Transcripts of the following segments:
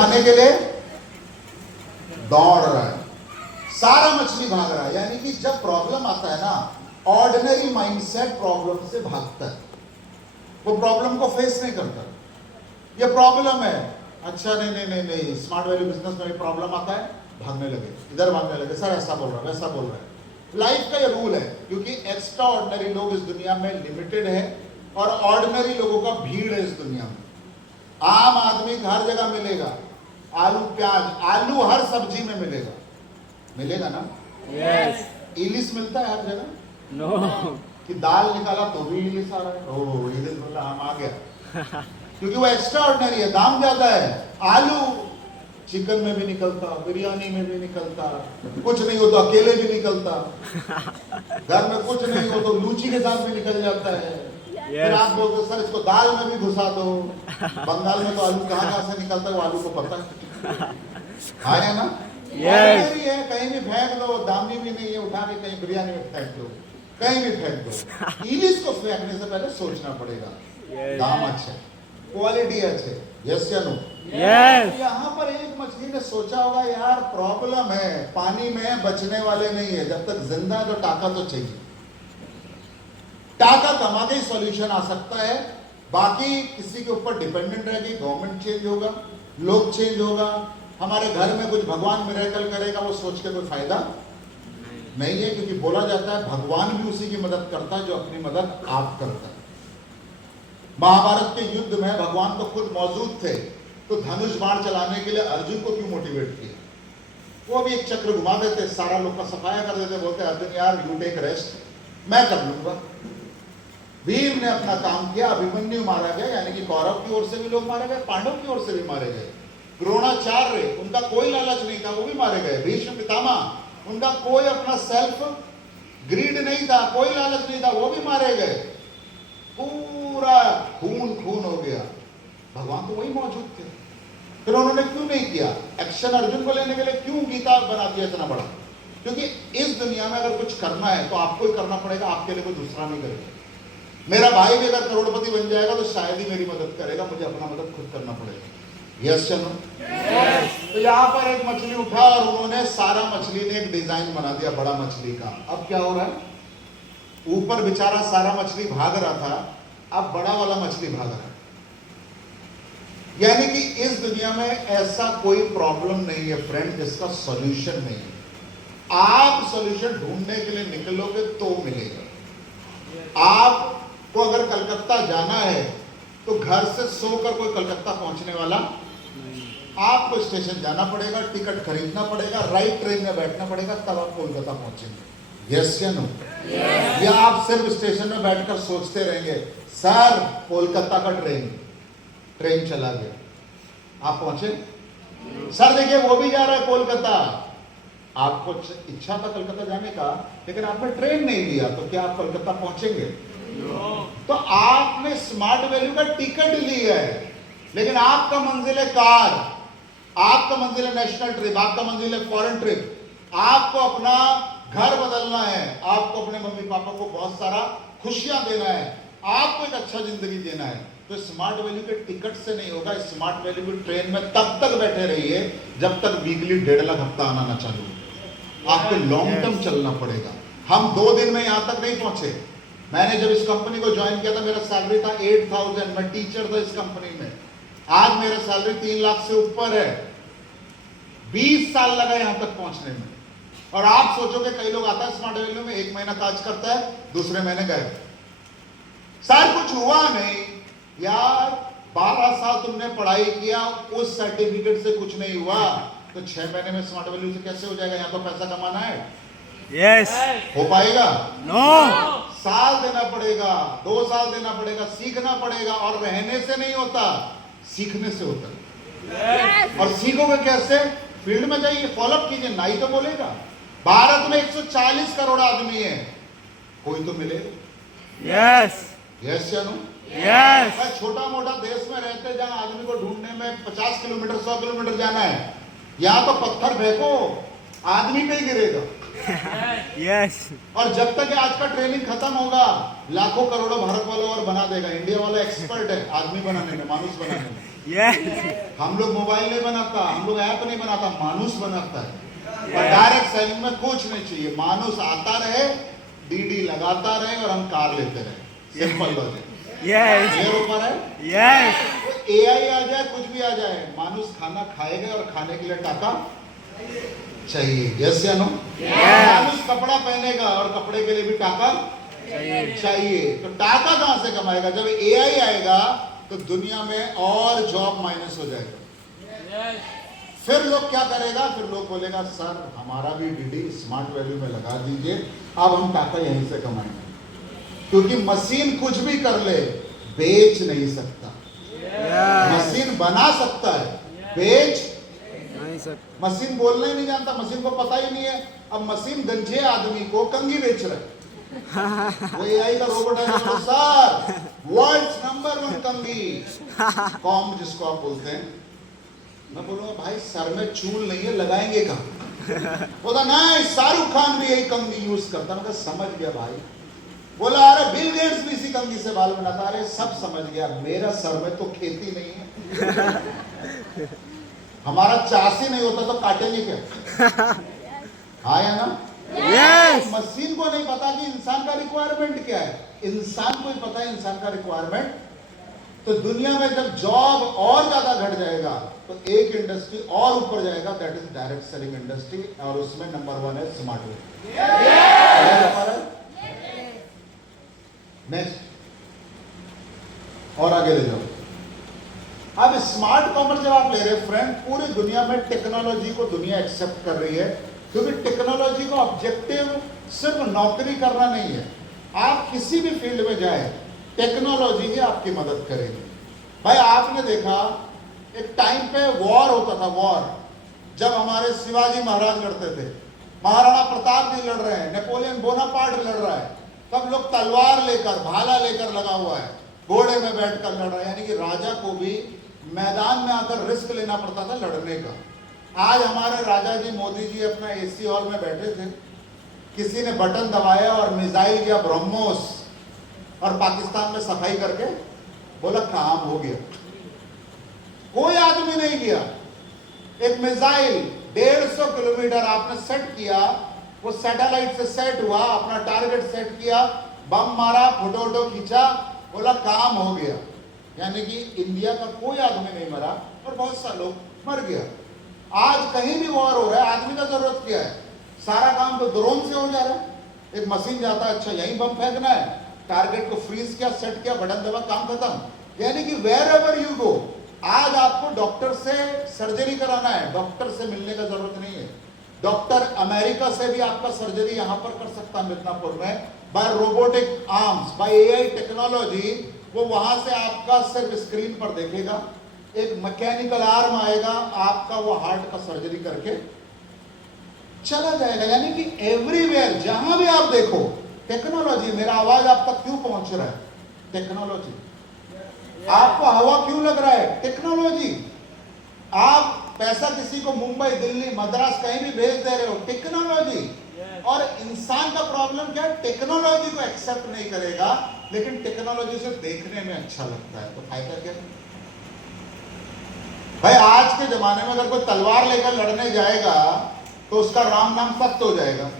खाने के लिए दौड़ रहा है, सारा मछली भाग रहा है। यानी कि जब प्रॉब्लम आता है ना, ऑर्डिनरी माइंडसेट प्रॉब्लम से भागता है, वो प्रॉब्लम को फेस नहीं करता। ये प्रॉब्लम है, अच्छा नहीं नहीं नहीं नहीं, स्मार्ट वैल्यू बिजनेस में प्रॉब्लम आता है, भागने लगे, इधर भागने लगे, सर ऐसा बोल रहा है वैसा बोल रहा है। लाइफ का ये रूल है, क्योंकि एक्स्ट्रा ऑर्डिनरी लोग इस दुनिया में लिमिटेड है और ऑर्डिनरी लोगों का भीड़ है इस दुनिया में। आम आदमी हर जगह मिलेगा, आलू प्याज, आलू हर सब्जी में मिलेगा, मिलेगा ना? यस। इलिस मिलता है हर जगह? नो। कि दाल निकाला तो भी इलिस आ रहा है, ओ इलिस बोला हम आ गया, क्योंकि वो एक्स्ट्रा ऑर्डिनरी है, दाम ज्यादा है। आलू चिकन में भी निकलता, बिरयानी में भी निकलता, कुछ नहीं हो तो अकेले भी निकलता, घर में कुछ नहीं हो तो लूची के साथ भी निकल जाता है। फिर आप बोलते सर इसको दाल में भी घुसा दो। बंगाल में तो आलू कहाँ से निकलता है वो आलू को पता है ना? Yes. है, कहीं भी फेंक दो, दामी भी नहीं है, उठा के कहीं बिरयानी में फेंक दो, कहीं भी फेंक दो। इलिस को फेंकने से पहले सोचना पड़ेगा, दाम अच्छा, क्वालिटी अच्छे, यस या नो? यस। यहाँ पर एक मछली ने सोचा होगा यार प्रॉब्लम है, पानी में बचने वाले नहीं है, जब तक जिंदा है तो टाका तो चाहिए, टाका कमा के ही सॉल्यूशन आ सकता है। बाकी किसी के ऊपर डिपेंडेंट रहेगी, गवर्नमेंट चेंज होगा, लोग चेंज होगा, हमारे घर में कुछ भगवान मिरेकल करेगा, वो सोच के कोई फायदा नहीं है, क्योंकि बोला जाता है भगवान भी उसी की मदद करता है जो अपनी मदद आप करता है। महाभारत के युद्ध में भगवान तो खुद मौजूद थे, तो धनुष बाण चलाने के लिए अर्जुन को क्यों मोटिवेट किया? वो भी एक चक्र घुमा देते, सारा लोग का सफाया कर देते, बोलते अर्जुन यार यू टेक रेस्ट, मैं कर लूंगा। भीम ने अपना काम किया, अभिमन्यु मारा गया, यानी कि कौरव की ओर से भी लोग मारे गए, पांडव की ओर से भी मारे गए। द्रोणाचार्य, उनका कोई लालच नहीं था, वो भी मारे गए। भीष्म पितामह, उनका कोई अपना सेल्फ ग्रीड नहीं था, कोई लालच नहीं था, वो भी मारे गए। पूरा खून खून हो गया, भगवान तो वही मौजूद थे, फिर उन्होंने क्यों नहीं किया एक्शन? अर्जुन को लेने के लिए क्यों गीता बना दिया इतना बड़ा? क्योंकि इस दुनिया में अगर कुछ करना है तो आपको ही करना पड़ेगा, आपके लिए कोई दूसरा नहीं करेगा। मेरा भाई भी अगर करोड़पति बन जाएगा तो शायद ही मेरी मदद करेगा, मुझे अपना मदद खुद करना पड़ेगा, यस चलो। तो यहाँ पर एक मछली उठा और उन्होंने सारा मछली ने एक डिजाइन बना दिया बड़ा मछली का। अब क्या हो रहा है, ऊपर बेचारा सारा मछली भाग रहा था, अब बड़ा वाला मछली भाग रहा है। यानी कि इस दुनिया में ऐसा कोई प्रॉब्लम नहीं है फ्रेंड जिसका सॉल्यूशन नहीं है। आप सॉल्यूशन ढूंढने के लिए निकलोगे तो मिलेगा। आपको अगर कलकत्ता जाना है तो घर से सोकर कोई कलकत्ता पहुंचने वाला, आपको स्टेशन जाना पड़ेगा, टिकट खरीदना पड़ेगा, राइट ट्रेन में बैठना पड़ेगा, तब आप कोलकाता पहुंचेंगे, यस या नो? या आप सिर्फ स्टेशन में बैठकर सोचते रहेंगे सर कोलकाता का ट्रेन चला गया, आप पहुंचे? सर देखिए वो भी जा रहा है कोलकाता, आपको इच्छा था कलकत्ता जाने का, लेकिन आपने ट्रेन नहीं लिया, तो क्या आप कलकत्ता पहुंचेंगे? तो आपने स्मार्ट वैल्यू का टिकट लिया है, लेकिन आपका मंजिल है कार, आपका मंजिल है नेशनल ट्रिप, आपका मंजिल है फॉरेन ट्रिप। आपको अपना घर बदलना है, आपको अपने मम्मी पापा को बहुत सारा खुशियां देना है, आपको एक अच्छा जिंदगी देना है, तो स्मार्ट वैल्यू के टिकट से नहीं होगा। स्मार्ट वैल्यू की ट्रेन में तब तक बैठे रहिए जब तक वीकली 1.5 लाख हफ्ता आना ना चालू हो। आपको लॉन्ग टर्म चलना पड़ेगा। हम 2 दिन में यहां तक नहीं पहुंचे। मैंने जब इस कंपनी को ज्वाइन किया था, मेरा सैलरी था 8,000, मैं टीचर था इस कंपनी में। आज मेरा सैलरी 3 लाख से ऊपर है। 20 साल लगा यहां तक पहुंचने में। और आप सोचोगे कई लोग आता है स्मार्ट वैल्यू में, 1 महीना काज करता है, दूसरे महीने गए, सर कुछ हुआ नहीं यार। 12 साल तुमने पढ़ाई किया, उस सर्टिफिकेट से कुछ नहीं हुआ, तो 6 महीने में स्मार्ट वैल्यू से कैसे हो जाएगा? यहाँ तो पैसा कमाना है, यस। हो पाएगा? नो। साल देना पड़ेगा, 2 साल देना पड़ेगा, सीखना पड़ेगा। और रहने से नहीं होता, सीखने से होता है। और सीखोगे कैसे? फील्ड में जाइए, फॉलोअप कीजिए, नहीं तो बोलेगा। भारत में 140 करोड़ आदमी है, कोई तो मिले, यस। यस या नो? यस। छोटा मोटा देश में रहते जहां आदमी को ढूंढने में 50 किलोमीटर 100 किलोमीटर जाना है, यहां तो पत्थर फेंको आदमी पे ही गिरेगा। यस। और जब तक आज का ट्रेनिंग खत्म होगा, लाखों करोड़ों भारत वालों और बना देगा। इंडिया वाला एक्सपर्ट है आदमी बनाने में, मानुष बनाने में। Yes. हम लोग मोबाइल नहीं बनाता, हम लोग ऐप नहीं बनाता, मानुष बनाता है। और डायरेक्ट सेलिंग में कुछ नहीं चाहिए, मानुष आता रहे, डीडी लगाता रहे और हम कार लेते रहे। Simple logic. Yes. क्लियर हो पा रहा है? Yes. एआई आ जाए, कुछ भी आ जाए, मानुष खाना खाएगा और खाने के लिए टाका चाहिए। यस या नो? मानुष कपड़ा पहनेगा और कपड़े के लिए भी टाका चाहिए। तो टाका कहां से कमाएगा? जब एआई आएगा तो दुनिया में और जॉब माइनस हो जाएगा। फिर लोग क्या करेगा? फिर लोग बोलेगा सर हमारा भी डीडी स्मार्ट वैल्यू में लगा दीजिए, अब हम टाका यहीं से कमाएंगे। क्योंकि मशीन कुछ भी कर ले, बेच नहीं सकता। मशीन बना सकता है, बेच नहीं सर। मशीन बोलना ही नहीं जानता, मशीन को पता ही नहीं है। अब मशीन गंजे आदमी को कंगी बेच रहा है। वो एआई का रोबोट है, सर वर्ल्ड नंबर 1 कंगी कॉम जिसको आप बोलते हैं। मैं बोलूंगा भाई सर में चूल नहीं है, लगाएंगे कहां? बोला नहीं, शाहरुख खान भी यही कंगी यूज करता। मैं समझ गया भाई। बोला अरे बिल गेट्स भी इसी कंगी से बाल बनाता। अरे सब समझ गया, मेरा सर में तो खेती नहीं है। हमारा चासी नहीं होता तो काटेंगे क्या? हाँ या ना? Yes. मशीन को नहीं पता कि इंसान का रिक्वायरमेंट क्या है, इंसान को ही पता है इंसान का रिक्वायरमेंट। तो दुनिया में जब जॉब और ज्यादा घट जाएगा तो एक इंडस्ट्री और ऊपर जाएगा, that is direct selling industry, और उसमें नंबर 1 है स्मार्ट वेयर। नेक्स्ट और आगे ले जाओ। अब स्मार्ट कॉमर्स जब आप ले रहे हैं फ्रेंड, पूरी दुनिया में टेक्नोलॉजी को दुनिया एक्सेप्ट कर रही है, क्योंकि टेक्नोलॉजी का ऑब्जेक्टिव सिर्फ नौकरी करना नहीं है। आप किसी भी फील्ड में जाए, टेक्नोलॉजी ही आपकी मदद करेगी। भाई आपने देखा एक टाइम पे वॉर होता था, वॉर जब हमारे शिवाजी महाराज लड़ते थे, महाराणा प्रताप जी लड़ रहे हैं, नेपोलियन बोनापार्ट लड़ रहा है, सब लोग तलवार लेकर, भाला लेकर लगा हुआ है, घोड़े में बैठकर लड़ रहा है। यानी कि राजा को भी मैदान में आकर रिस्क लेना पड़ता था लड़ने का। आज हमारे राजा जी मोदी जी अपना एसी हॉल में बैठे थे, किसी ने बटन दबाया और मिसाइल गया ब्रह्मोस, और पाकिस्तान में सफाई करके बोला काम हो गया। कोई आदमी नहीं गया। एक मिसाइल 150 किलोमीटर आपने सेट किया, वो सैटेलाइट से सेट हुआ, अपना टारगेट सेट किया, बम मारा, फोटो खींचा, बोला काम हो गया। यानी कि इंडिया का कोई आदमी नहीं मरा और बहुत सा लोग मर गया। आज कहीं भी वॉर हो रहा है, आदमी का जरूरत क्या है? सारा काम तो ड्रोन से हो जा रहा है। एक मशीन जाता है, अच्छा यही बम फेंकना है, टारगेट को फ्रीज किया, सेट किया, बटन दबा, काम खत्म। यानी कि वेयर एवर यू गो, आज आपको डॉक्टर से सर्जरी कराना है, डॉक्टर से मिलने का जरूरत नहीं है। डॉक्टर अमेरिका से भी आपका सर्जरी यहां पर कर सकता है मिदनापुर में, by robotic arms, by AI technology. वो वहां से आपका सिर्फ स्क्रीन पर देखेगा, एक मैकेनिकल आर्म आएगा, आपका वो हार्ट का सर्जरी करके चला जाएगा। यानी कि एवरीवेयर जहां भी आप देखो टेक्नोलॉजी। मेरा आवाज आप तक क्यों पहुंच रहा है? टेक्नोलॉजी। आपको हवा क्यों लग रहा है? टेक्नोलॉजी। आप पैसा किसी को मुंबई, दिल्ली, मद्रास कहीं भी भेज दे रहे हो, टेक्नोलॉजी। और इंसान का प्रॉब्लम क्या है? टेक्नोलॉजी को एक्सेप्ट नहीं करेगा, लेकिन टेक्नोलॉजी से देखने में अच्छा लगता है, तो फायदा क्या? भाई आज के जमाने में अगर कोई तलवार लेकर लड़ने जाएगा तो उसका राम नाम सत्य हो जाएगा।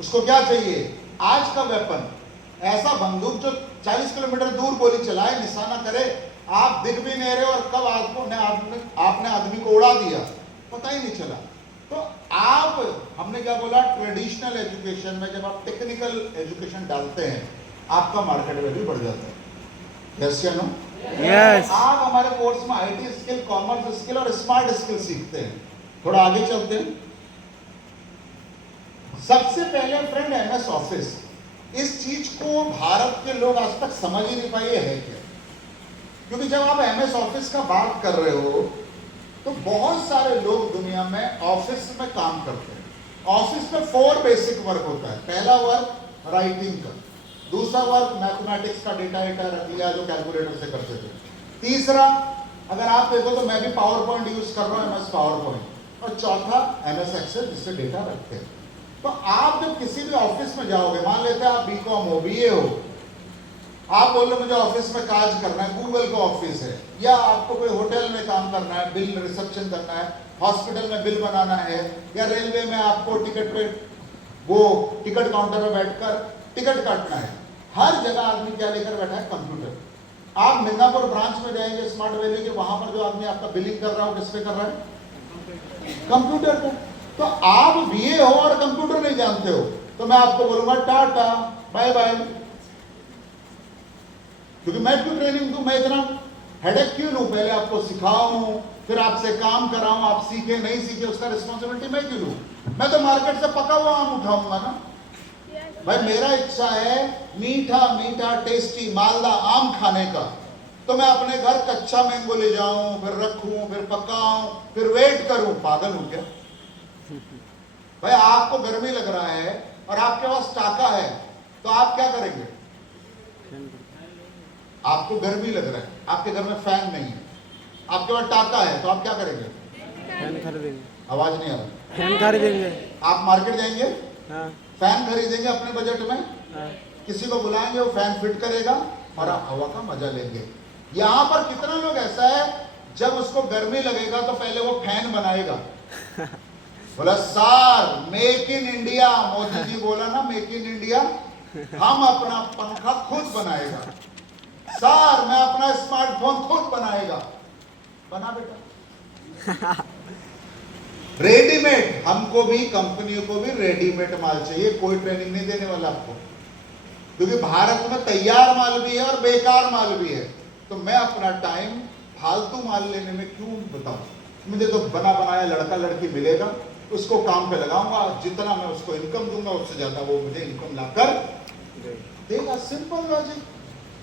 उसको क्या चाहिए? आज का वेपन, ऐसा बंदूक जो 40 किलोमीटर दूर गोली चलाए, निशाना करे, आप दिख भी नहीं रहे और कब आपने आदमी को उड़ा दिया पता ही नहीं चला। तो आप, हमने क्या बोला, ट्रेडिशनल एजुकेशन में जब आप टेक्निकल एजुकेशन डालते हैं, आपका मार्केट वैल्यू बढ़ जाता है। यस या नो? Yes. आप हमारे कोर्स में आईटी स्किल, कॉमर्स स्किल और स्मार्ट स्किल सीखते हैं। थोड़ा आगे चलते हैं। सबसे पहले फ्रेंड एमएस ऑफिस, इस चीज को भारत के लोग आज तक समझ ही नहीं पाए है क्या। क्योंकि जब आप एमएस ऑफिस का बात कर रहे हो तो बहुत सारे लोग दुनिया में ऑफिस में काम करते हैं। ऑफिस में 4 बेसिक वर्क होता है। पहला वर्क राइटिंग का, दूसरा वर्क मैथमेटिक्स का, डेटा रख लिया जो कैलकुलेटर से करते थे। तीसरा, अगर आप देखो तो मैं भी पावर पॉइंट यूज कर रहा हूं, एमएस पावर पॉइंट। और चौथा एमएस एक्सेल, जिससे डेटा रखते हैं। तो आप जब किसी भी ऑफिस में जाओगे, मान लेते हैं आप बीकॉम हो, बीए हो, आप बोल रहे मुझे ऑफिस में काज करना है, गूगल का ऑफिस है, या आपको कोई होटल में काम करना है, बिल रिसेप्शन करना है, हॉस्पिटल में बिल बनाना है, या रेलवे में आपको टिकट पे वो टिकट काउंटर में बैठकर टिकट काटना है। हर जगह आदमी क्या लेकर बैठा है? कंप्यूटर। आप मिदनापुर ब्रांच में जाएंगे स्मार्ट वैली के, वहां पर जो आदमी आपका बिलिंग कर रहा हो किस पे कर रहा है? कंप्यूटर पे। तो आप बीए हो और कंप्यूटर नहीं जानते हो, तो मैं आपको बोलूंगा टाटा बाय बाय। क्योंकि मैं क्यों ट्रेनिंग दूं? मैं इतना हेडेक क्यों लूं? पहले आपको सिखाऊं, फिर आपसे काम कराऊं, आप सीखे नहीं सीखे उसका रिस्पॉन्सिबिलिटी मैं क्यों लूं? मैं तो मार्केट से पका हुआ आम उठाऊंगा ना भाई। मेरा इच्छा है मीठा मीठा टेस्टी मालदा आम खाने का, तो मैं अपने घर कच्चा मैंगो ले जाऊं, फिर रखूं, फिर पकाऊं, फिर वेट करूं। पागल हूं क्या भाई? आपको गर्मी लग रहा है और आपके पास टाका है, तो आप क्या करेंगे? आपको गर्मी लग रहा है, आपके घर में फैन नहीं है, आपके पास टाका है, तो आप क्या करेंगे? फैन खरीदेंगे। आवाज नहीं आ रही। फैन खरीदेंगे। आप मार्केट जाएंगे, हाँ फैन खरीदेंगे अपने बजट में, हाँ किसी को बुलाएंगे, वो फैन फिट करेगा और आप हवा का मजा लेंगे। यहां पर कितना लोग ऐसा है, जब उसको गर्मी लगेगा तो पहले वो फैन बनाएगा। बोला sir make in India, Modi ji बोला ना मेक इन इंडिया, हम अपना पंखा खुद बनाएगा। सर मैं अपना स्मार्टफोन खुद बनाएगा। बना बेटा रेडीमेड। हमको भी, कंपनियों को भी रेडीमेड माल चाहिए, कोई ट्रेनिंग नहीं देने वाला आपको, क्योंकि भारत में तैयार माल भी है और बेकार माल भी है। तो मैं अपना टाइम फालतू माल लेने में क्यों बताऊं? मुझे तो बना बनाया लड़का लड़की मिलेगा, उसको काम पे लगाऊंगा, जितना मैं उसको इनकम दूंगा उससे ज्यादा वो मुझे इनकम लाकर देगा। Simple logic.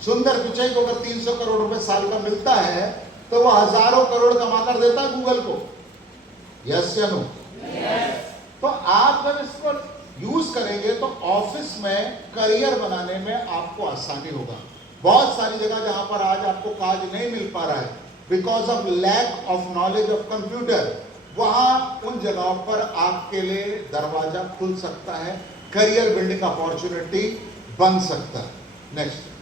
सुंदर पिचाई को अगर 300 करोड़ रुपए साल का मिलता है, तो वो हजारों करोड़ कमा कर देता है गूगल को। यस या नो? तो आप जब इसको यूज करेंगे तो ऑफिस में करियर बनाने में आपको आसानी होगा। बहुत सारी जगह जहां पर आज आपको काज नहीं मिल पा रहा है because of lack of knowledge of computer, वहां उन जगहों पर आपके लिए दरवाजा खुल सकता है, करियर बिल्डिंग अपॉर्चुनिटी बन सकता है। नेक्स्ट।